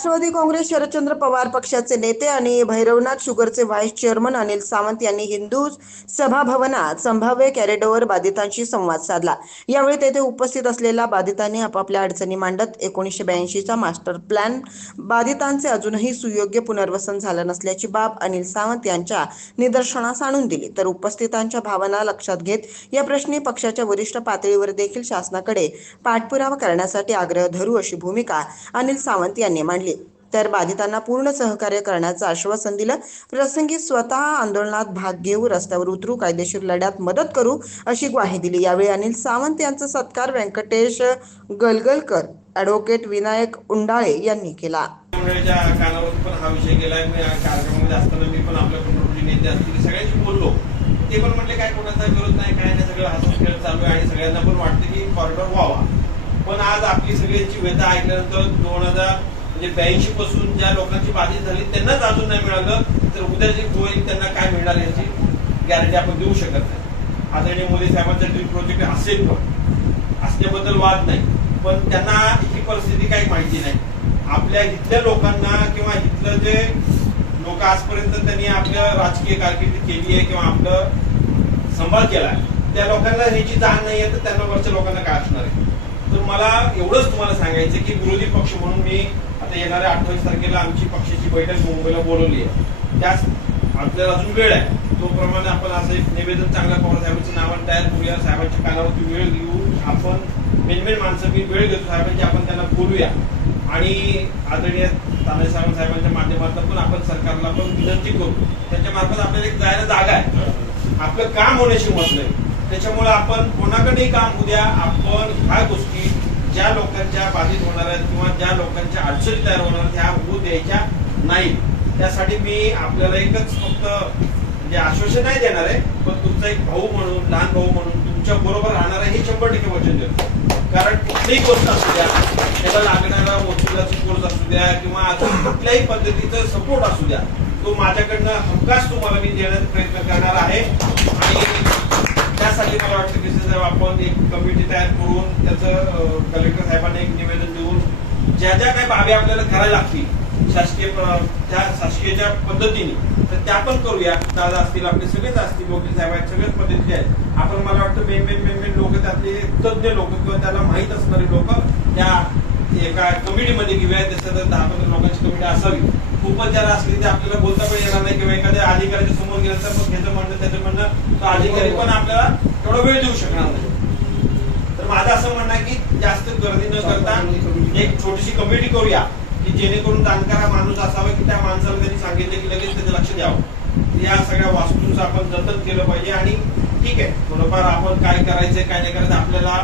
राष्ट्रवादी काँग्रेस शरदचंद्र पवार पक्षाचे नेते आणि भैरवनाथ शुगरचे व्हाईस चेअरमन अनिल सावंत यांनी हिंदू सभाभवनात संभाव्य कॅरिडोर बाधितांशी संवाद साधला. यावेळी तेथे उपस्थित असलेल्या बाधितांनी आपापल्या अडचणी मांडत एकोणीसशे ब्याऐंशीचा मास्टर प्लॅन बाधितांचे अजूनही सुयोग्य पुनर्वसन झालं नसल्याची बाब अनिल सावंत यांच्या निदर्शनास आणून दिली. तर उपस्थितांच्या भावना लक्षात घेत या प्रश्नी पक्षाच्या वरिष्ठ पातळीवर देखील शासनाकडे पाठपुरावा करण्यासाठी आग्रह धरू अशी भूमिका अनिल सावंत यांनी मांडली. तर बाधितांना पूर्ण सहकार्य करण्याचं आश्वासन दिलं. प्रसंगी स्वतः आंदोलनात भाग घेऊ रस्त्यावर उतरू कायदेशीर लढ्यात मदत करू अशी ग्वाही दिली. यावेळी अनिल सावंत यांचा सत्कार व्यंकटेश गलगलकर ॲडव्होकेट विनायक उंडाळे यांनी केला. पण हा विषय गेलाय. मी कार्यक्रमामध्ये असताना मी पण आपल्या कुटुंबाची नेते असतील सगळ्यांशी बोललो. ते पण म्हटले काय कोणाचा विरोध नाही काय नाही सगळं हसून खेळ चालू आहे आणि सगळ्यांना पण वाटतं की कॉरिडॉर व्हावा. पण आज आपली सगळ्यांची व्यथा ऐकल्यानंतर दोन हजार म्हणजे ब्याऐंशी पासून ज्या लोकांची बाधित झाली त्यांनाच अजून नाही मिळालं. तर उद्या जे होईल त्यांना काय मिळणार याची गॅरंटी आपण देऊ शकत नाही. आदरणीय मोदी साहेबांचा ड्रीम प्रोजेक्ट असेल पण असण्याबद्दल वाद नाही. पण त्यांना ही परिस्थिती काही माहिती नाही. आपल्या इथल्या लोकांना किंवा इथलं जे लोक आजपर्यंत त्यांनी आपल्या राजकीय कारकिर्दी केली आहे किंवा आपलं संभाळ केला आहे त्या लोकांना ह्याची जाण नाही आहे तर त्यांना वरच्या लोकांना काय असणार आहे? तर मला एवढंच तुम्हाला सांगायचं की विरोधी पक्ष म्हणून मी आता येणाऱ्या अठ्ठावीस तारखेला आमची पक्षाची बैठक मुंबईला बोलवली आहे. त्यास आपल्याला अजून वेळ आहे. तोप्रमाणे आपण असं एक निवेदन चांगल्या पवार साहेबांच्या नावाने तयार करूया. साहेबांच्या कानावरती वेळ घेऊ आपण मेन मेन माणसं मी वेळ घेतो साहेबांची. आपण त्यांना बोलूया. आणि आदरणीय तानाजी सावंत साहेबांच्या माध्यमातून पण आपण सरकारला पण विनंती करू. त्याच्या मार्फत आपल्याला एक जायला जागा आहे. आपलं काम होण्याशी म्हटलंय त्याच्यामुळे आपण कोणाकडेही काम उद्या आपण ह्या गोष्टी ज्या लोकांच्या बाधित होणार आहेत किंवा ज्या लोकांच्या अडचणी तयार होणार ह्या होऊ द्यायच्या नाही. त्यासाठी मी आपल्याला एकच फक्त म्हणजे आश्वासन नाही देणार आहे पण तुमचा एक भाऊ म्हणून लहान भाऊ म्हणून तुमच्या बरोबर राहणार आहे हे शंभर टक्के वचन देतो. कारण कुठलीही गोष्ट असू द्या त्याला लागणारा वकिलाचा सपोर्ट असू द्या किंवा अजून कुठल्याही पद्धतीचा सपोर्ट असू द्या तो माझ्याकडनं हमखास तुम्हाला मी देण्याचा प्रयत्न करणार आहे. त्यासाठी मला वाटतं की साहेब आपण एक कमिटी तयार करून त्याचं कलेक्टर साहेबांना एक निवेदन देऊन ज्या ज्या काही बाबी आपल्याला करायला लागतील शासकीय त्या शासकीयच्या पद्धतीने तर त्या पण करूया. दादा असतील आपले सगळेच असतील वकील साहेब आहेत सगळ्याच पद्धतीचे आहेत. आपण मला वाटतं मेन मेन मेन मेन लोक त्यातले तज्ज्ञ लोक किंवा त्याला माहीत असणारे लोक त्या एका कमिटीमध्ये घेऊया. त्याच्यात दहा पंधरा लोकांची कमिटी असावी. खूपच जरा असली ते आपल्याला बोलता पण येणार नाही किंवा एखाद्या अधिकाऱ्याच्या समोर गेलं तर मग ह्याचं म्हणणं त्याचं म्हणणं तो अधिकारी पण आपल्याला एवढा वेळ देऊ शकणार नाही. तर माझं असं म्हणणं आहे की जास्त गर्दी न करता एक छोटीशी कमिटी करूया की जेणेकरून जाणकारा माणूस असावा की त्या माणसाला त्यांनी सांगितलं की लगेच त्याचं लक्ष द्यावं. या सगळ्या वास्तूंचं आपण जतन केलं पाहिजे आणि ठीक आहे थोडंफार आपण काय करायचंय काय नाही करायचं आपल्याला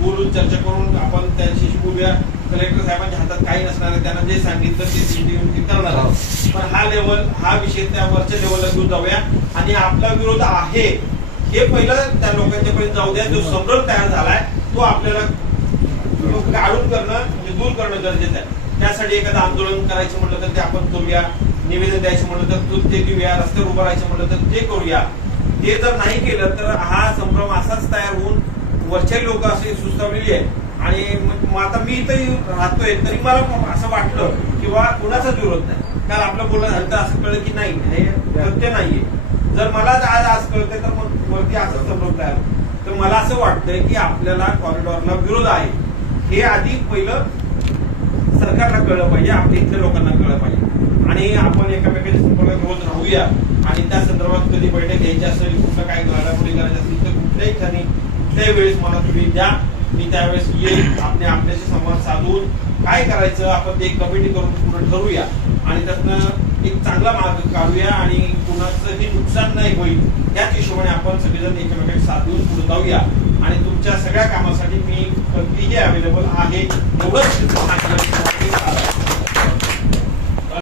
बोलून चर्चा करून आपण त्यांच्याशी बोलूया. कलेक्टर साहेबांच्या हातात काही नसणार आहे त्यांना जे सांगितलं ते दिंडी करणार आहे. पण हा लेवल हा विषय त्या वरच्या लेवलला घेऊन जाऊया. आणि आपला विरोध आहे हे पहिलं त्या लोकांच्या पर्यंत जाऊ द्या. जो संभ्रम तयार झालाय तो आपल्याला काढून करणं म्हणजे दूर करणं गरजेचं आहे. त्यासाठी एखादं आंदोलन करायचं म्हटलं तर ते आपण करूया. निवेदन द्यायचं म्हटलं तर तो ते घेऊया. रस्त्यावर उभं राहायचं म्हटलं तर ते करूया. ते जर नाही केलं तर हा संभ्रम असाच तयार होऊन वरचे लोक असे सुस्तावलेली आहेत. आणि आता मी इथं राहतोय तरी मला असं वाटलं किंवा कुणाचाच विरोध नाही. काल आपलं बोलणं झालं तर असं कळलं की नाही. हे सत्य नाहीये. जर मला आज आज कळतंय तर संभ्रम तयार होतो. तर मला असं वाटतंय की आपल्याला कॉरिडॉरला विरोध आहे. हे आधी पहिलं सरकारला कळलं पाहिजे आपल्या इथल्या लोकांना कळलं पाहिजे. आणि आपण एकामेकांच्या संपर्कात रोज राहूया. आणि त्या संदर्भात कधी बैठक घ्यायची असेल कुठं काय घडामोडी करायची असेल तर कुठल्याही ठिकाणी कुठल्याही वेळेस मला तुम्ही द्या. मी त्यावेळेस येईल. आपण आपल्याशी घेऊन काय करायचं आपण ते कमिटी करून पुढे ठरवूया. आणि त्यातनं एक चांगला मार्ग काढूया आणि कुणाचंही नुकसान नाही होईल त्याच हिशोबाने आपण सगळेजण एकमेकांची साथ देऊन पुढे जाऊया. आणि तुमच्या सगळ्या कामासाठी मी कधीही अवेलेबल आहे एवढंच